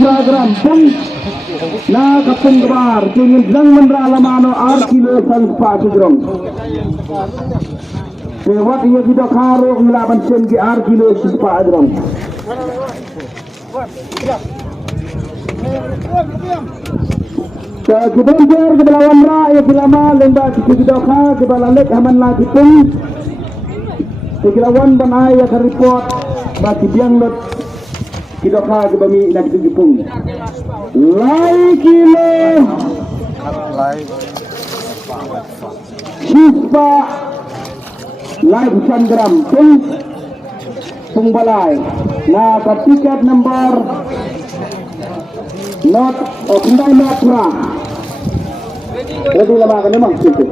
program pun na kapung kebar tingin lang mendra lamano kilo salpa sudrong sewat ia kita karo ngelaban sen ki kilo salpa sudrong kita biar ke dalam ra ya filama lenda kita ka ke balalek haman lagi pun Sekilawan banai ya report bagi biang lot kita ka ke bami nak tunjukung. Lai kilo. Sispa lai 100 gram pung balai. Nah tiket number not pindai not pra. Jadi lama kan memang situ.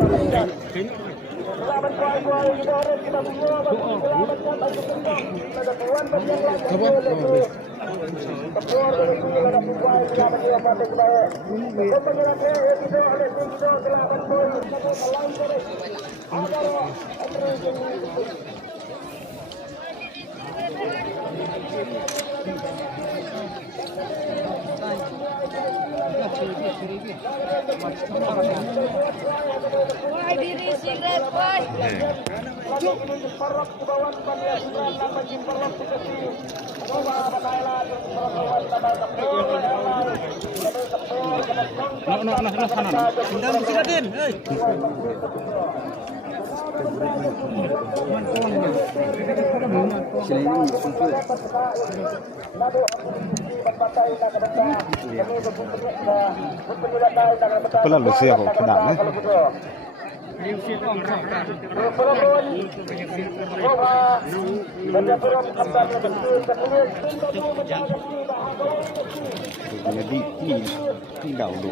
Pula lu siap kok pedang jadi tidak dulu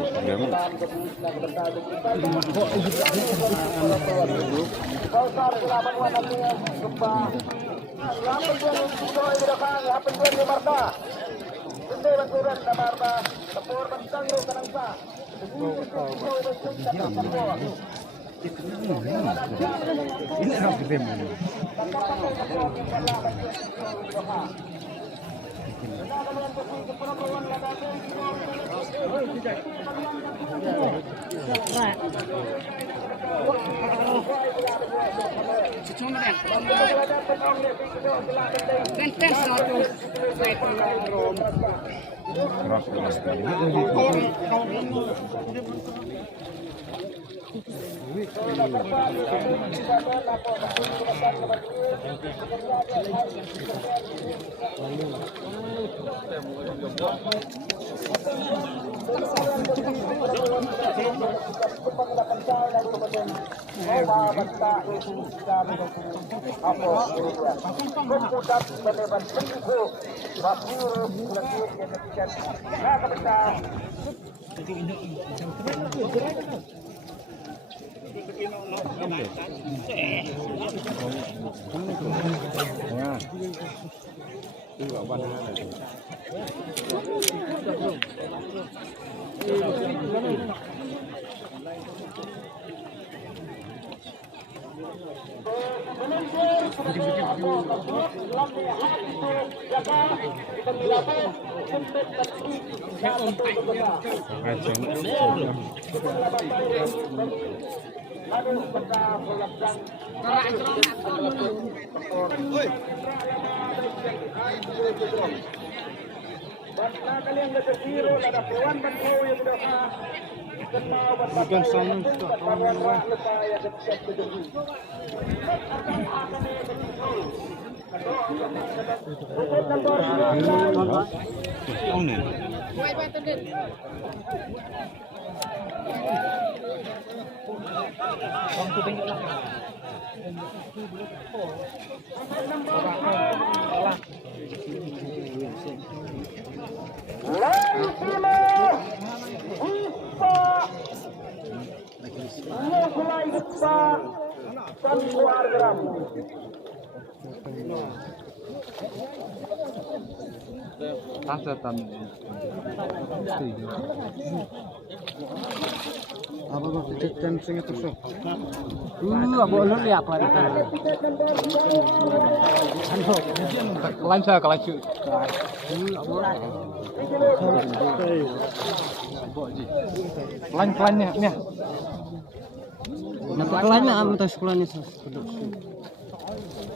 Apa cek sing itu so. Abo lu lihat lah. Lain saya kalau cu. Pelan-pelannya. Nah, pelan-pelannya am tas pelannya.